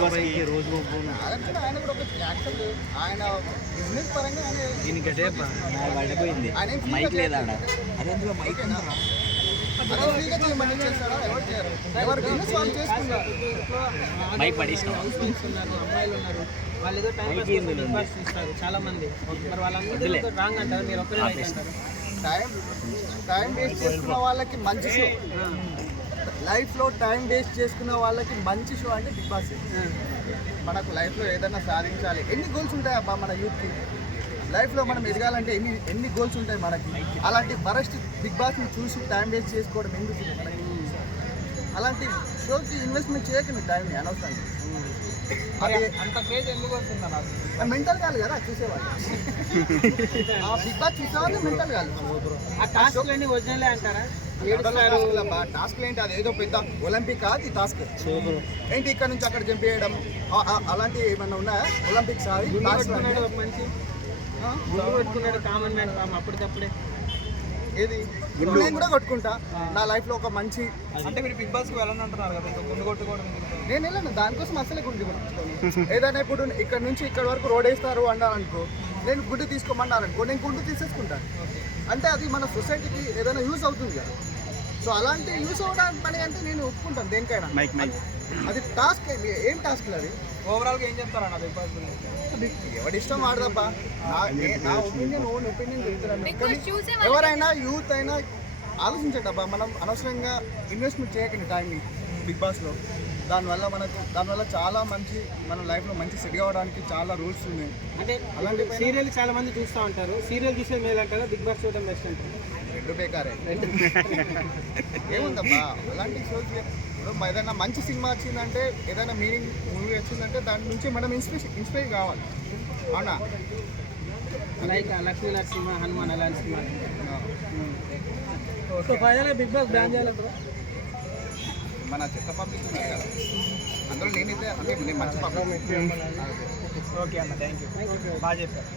రోజు ఆయన కూడా ఒక యాక్టర్, ఆయన బిజినెస్ పరంగా ఆయన దీనికంటే పడిపోయింది మైక్ లేదా అదే అందులో మైక్ ఫ్రీగా చేయమని చేస్తాడా? ఎవరు చేయరు, ఎవరు బిజినెస్ వాళ్ళు చేసుకున్నారు. మైక్ పడిస్తాం అమ్మాయిలు ఉన్నారు, వాళ్ళు ఏదో టైం పాస్ చూస్తారు చాలా మంది. మరి వాళ్ళందరూ రాంగ్ అంటారు, మీరు ఒక్కరే రైట్ అంటారు. టైం వేస్ట్ చేసుకున్న వాళ్ళకి మంచి షో, లైఫ్లో టైం వేస్ట్ చేసుకున్న వాళ్ళకి మంచి షో అంటే బిగ్ బాస్. మనకు లైఫ్లో ఏదైనా సాధించాలి, ఎన్ని గోల్స్ ఉంటాయి అబ్బా మన యూత్కి? లైఫ్లో మనం ఎదగాలంటే ఎన్ని గోల్స్ ఉంటాయి మనకి. అలాంటి వరస్ట్ బిగ్ బాస్ని చూసి టైం వేస్ట్ చేసుకోవడం ఎందుకు? అలాంటి షోకి ఇన్వెస్ట్మెంట్ చేయకండి టైంని అనవసరంగా. అది అంత క్రేజ్ ఎందుకు వస్తుందా? నాకు మెంటల్ కాదు కదా చూసేవాళ్ళు. ఆ బిగ్ బాస్ చూసేవాళ్ళు మెంటల్ కాదు. ఆ టాస్క్ అన్ని ఒరిజినలే అంటారా? టాస్క్ ఏంటి? అది ఏదో పెద్ద ఒలింపిక్ కాదు ఈ టాస్క్. ఏంటి ఇక్కడ నుంచి అక్కడ జంప్ చేయడం అలాంటి ఏమన్నా ఉన్నాయా? ఒలింపిక్స్ మంచి గుండు కొట్టుకున్నాడు కామన్ మ్యాన్ అప్పటికప్పుడే. ఏది నేను కూడా కొట్టుకుంటా నా లైఫ్లో ఒక మంచి. అంటే మీరు బిగ్ బాస్కి వెళ్ళని అంటున్నారు కదా, గుండు కొట్టుకోవడం నేను వెళ్ళను దానికోసం అసలే గుండు కొట్టుకోను. ఏదైనా ఇప్పుడు ఇక్కడ నుంచి ఇక్కడ వరకు రోడ్ వేస్తారు అన్నారనుకో, నేను గుండు తీసుకోమన్నారనుకో, నేను గుండు తీసేసుకుంటాను. అంటే అది మన సొసైటీకి ఏదైనా యూస్ అవుతుంది కదా. సో అలాంటి యూస్ అవ్వడానికి పని అంటే నేను ఒప్పుకుంటాను దేనికైనా. అది టాస్క్ ఏం టాస్క్ అది? ఓవరాల్గా ఏం చెప్తారన్న బిగ్ బాస్ గురించి? ఎవడి ఇష్టం వాడదబ్బా. నా ఒపీనియన్ ఓన్ ఒపీనియన్ చెప్తున్నాను. ఎవరైనా యూత్ అయినా ఆలోచించండి అబ్బా. మనం అనవసరంగా ఇన్వెస్ట్మెంట్ చేయకండి టైంని బిగ్ బాస్లో. దానివల్ల చాలా మంచి మన లైఫ్లో మంచి సెట్ కావడానికి చాలా రూల్స్ ఉన్నాయి. అంటే అలాంటి సీరియల్ చాలా మంది చూస్తూ ఉంటారు, సీరియల్ చూసే మేలు అంటారా, బిగ్ బాస్ చూడడం బెస్ట్ అంటారు? రెండు బేకారే. ఏముందబ్బా అలాంటి షోస్. ఇప్పుడు ఏదైనా మంచి సినిమా వచ్చిందంటే, ఏదైనా మీనింగ్ మూవీ వచ్చిందంటే దాని నుంచి మనం ఇన్స్పైర్ కావాలి. అవునా? లైక్ లక్ష్మీ నరసింహ, హనుమాన్ అలాంటి సినిమా. బిగ్ బాస్ బ్యాన్ చేయాలంటారా? మన చెత్త పబ్లిక్ ఉంది కదా, అందులో నేనైతే అంటే నేను మంచి పబ్లిక్. ఓకే అన్న, థ్యాంక్ యూ, బాగా చెప్పారు.